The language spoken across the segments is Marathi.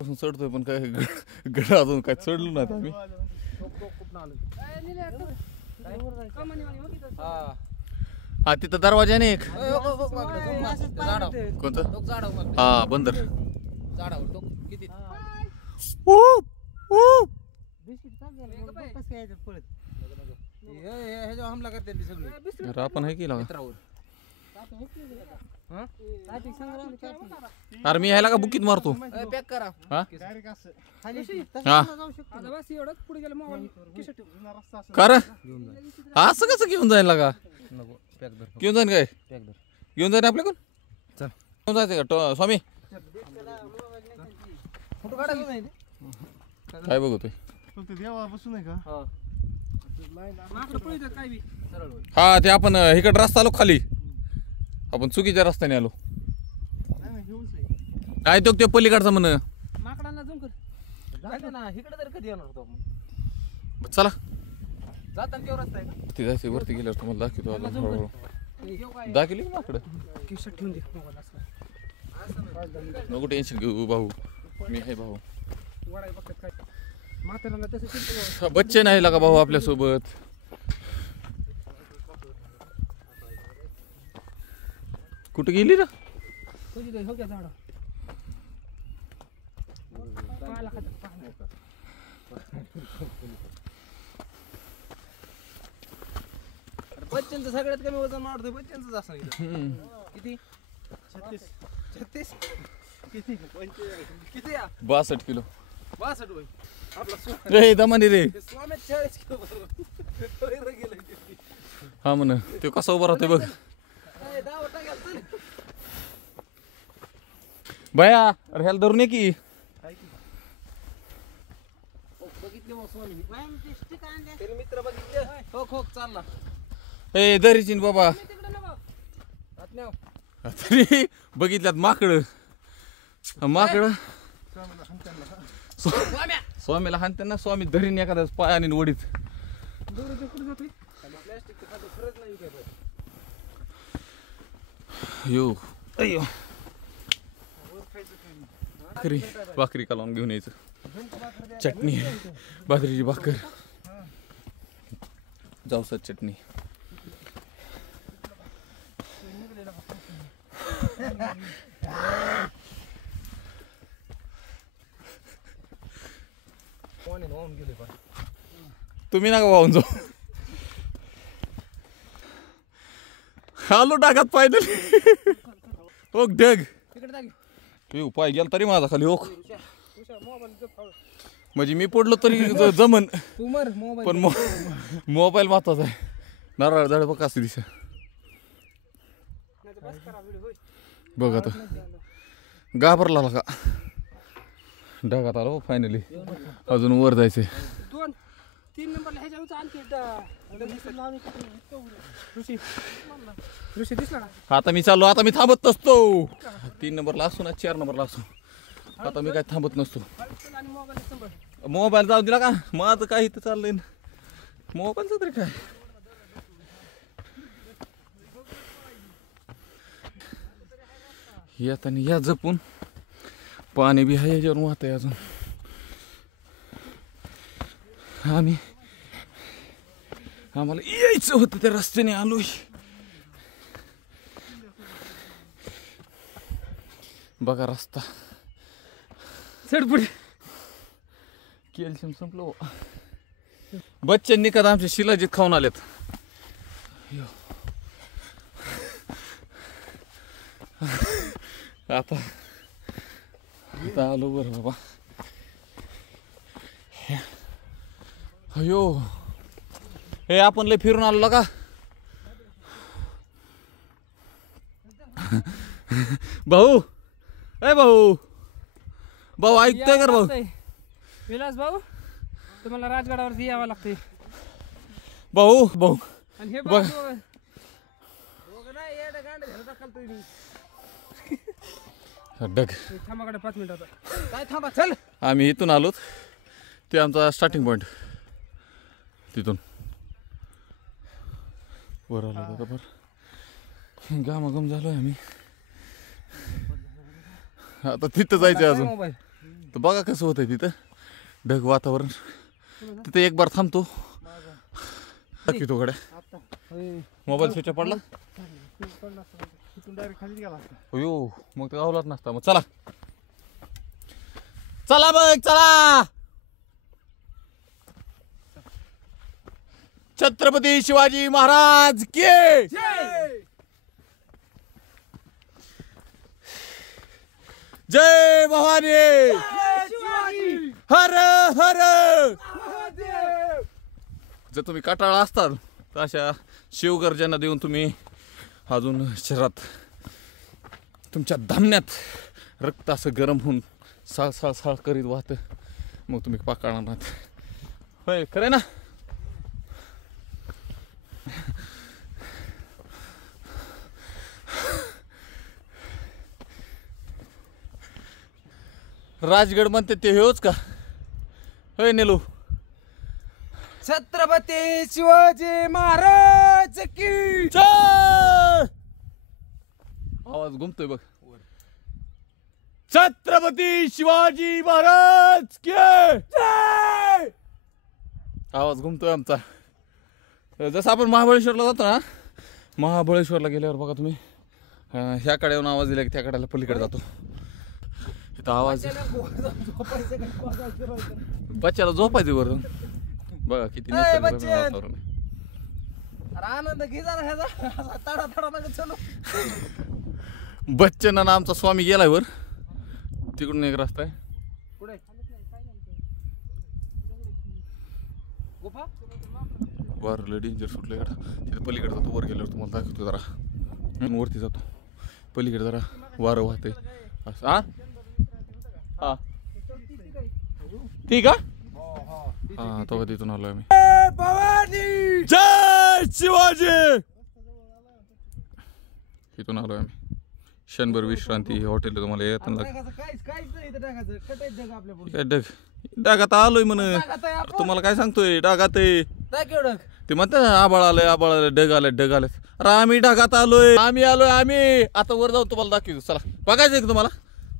चढतोय पण काय गड अजून काय चढलो नाही आम्ही. हा तिथं दरवाजा नाही एक कोणतं हा बंदर हमला करते सगळे आपण आहे की अरे मी ह्याला का बुकीत मारतो पॅक करा हा कर असं कसं घेऊन जाईल लागा घेऊन जाईन काय घेऊन जाईन आपल्याकडून चल घेऊन जायचं का स्वामी काय बघतोय बसून आहे का हा ते आपण इकडे रस्ता आलो खाली आपण चुकीच्या रस्त्याने आलो काय तो ते पलीकडचा म्हण माकडांना झुंकर ना इकडे तर कधी येणार होतो चला जाताना केव्हा रस्ता आहे का वरती जायचं वरती गेल्यावर तुम्हाला दाखवतो अजून हळूहळू दाखवली की माकडं किशा ठेवून दे नको टेन्शन घेऊ भाऊ मी आहे भाऊ बच्चे नाही लागा भाऊ आपल्या सोबत कुठे गेली ना बच्चांचं सगळ्यात कमी वजन वाढतोय बच्चांचं असं किती 36 किती 62 किलो 62 वय आपला रे दमानी रे स्वामी 40 किलो बरोबर गेलं हा म्हण ते कसा उभा राहतोय बघ भया अरे ह्याला धरून ये की मित्र बघितले हो चालला ए दरीचीन बाबा तरी बघितल्यात माकड स्वामीला हाणते ना स्वामी धरीन एखाद्या पायाने वडीत यो अयो भाकरी कालवून घेऊन यायचं चटणी बाजरीची भाकर जाऊसात चटणी तुम्ही नका वाहून जाऊ आलो डागात पाहिजे ओक ढग पाय गेला तरी माझा खाली ओक म्हणजे मी पडलो तरी जमन पण मोबाईल महत्वाचा आहे नारळ झाड बघ असं दिसा बघ आता घाबरला का ढगात आलो फायनली अजून वर जायचंय 2-3 नंबरला ह्याच्या आणखी ऋषी दिसला का आता मी चाललो आता मी थांबत नसतो 3 नंबरला असतो ना 4 नंबरला असतो आता मी काय थांबत नसतो मोबाईल जाऊ दिला का माझं काही तर चाललंय मोबाईलचं तरी काय येताना या जपून पाणी बी आहे याच्यावर वाहत आहे अजून आम्हाला यायचं होतं त्या रस्त्याने आलोय बघा रस्ता चढपुढे कॅल्शियम संपलो बच्चांनी कदा आमच्या शिलाजीत खाऊन आलेत आता आलो बरं बाबा अयो हे आपण लय फिरून आलो का भाऊ ए भाऊ ऐकतोय का भाऊ विलास भाऊ तुम्हाला राजगडावरती यावं लागते भाऊ आणि हे बघ डग थांबाकडे 5 मिनिट होता काय थांबा चल आम्ही इथून आलोत ते आमचा स्टार्टिंग पॉइंट तिथून वर आलो बरोबर गामागम झालोय आम्ही आता तिथं जायचं अजून तर बघा कसं होतंय तिथं ढग वातावरण. तिथं एक बार थांबतो दाखवतो गड्या. मोबाईल स्विच पडला डायरेक्ट खाली गेला असता. अयो मग ते गावलाच नसता. मग चला चला बघ चला. छत्रपती शिवाजी महाराज की जय भवानी हर हर. जर तुम्ही काटाळा असताल तर अशा शिवगर्जना देऊन तुम्ही अजून शरीरात तुमच्या धामण्यात रक्त असं गरम होऊन साळ करीत वाहतं. मग तुम्ही पाकाळणार नाहीत. होय खरं आहे ना. राजगड म्हणते ते हेच का. होय नेलू. छत्रपती शिवाजी महाराज की जय. आवाज घुमतोय बघ. छत्रपती शिवाजी महाराज की जय. आवाज घुमतोय आमचा. जसं आपण महाबळेश्वरला जातो ना, महाबळेश्वरला गेल्यावर बघा तुम्ही ह्या कड्यावरून आवाज दिला की त्या कड्याला पलीकडे जातो. इथं आवाज बच्चाला झोपायचं वरून. बघा किती वातावरण आहे. आनंद घे जरा ह्याचा तडा तडा नका चलो. बच्चन ना आमचा स्वामी गेलाय वर. तिकडून एक रस्ता आहे. पुढे गुफा वर डेंजर सुटलं इकडं. तिथे पलीकडे जातो. वर गेल्यावर तुम्हाला दाखवतो जरा. वरती जातो पलीकडे जरा वारं वाहते असं. हा हा ठीक आहे. हा तो तिथून आलोय मी. भवानी जय शिवाजी. इथून आलोय आम्ही. क्षणभर विश्रांती हॉटेल तुम्हाला येताना. काय डग डागात आलोय म्हण. तुम्हाला काय सांगतोय डागात आहे ते म्हणतात ना. आबाळ आलंय आबाळ आलंय ढग आले ढग आले. अरे आम्ही ढगात आलोय. आम्ही आता वर जाऊन तुम्हाला दाखवतो. चला बघायचंय का तुम्हाला.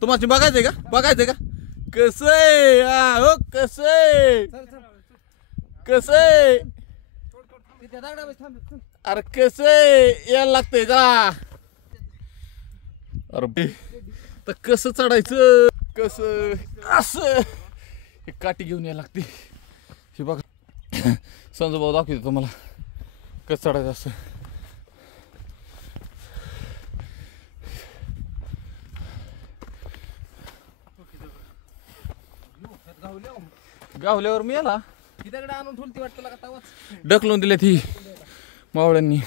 तुम्हाला बघायचंय का बघायचंय का कसंय. हो कसंय कसंय. अरे कसंय यायला लागतंय का. अरे तर कसं चढायचं कसं असं. हे काठी घेऊन यायला लागते. हे बघा संजू भाऊ दाखवतो तुम्हाला कसं चढायचं असं. गावल्यावर मी याला आणून ठेवली वाटतं का तवाच ढकलून दिली ती मावळ्यांनी.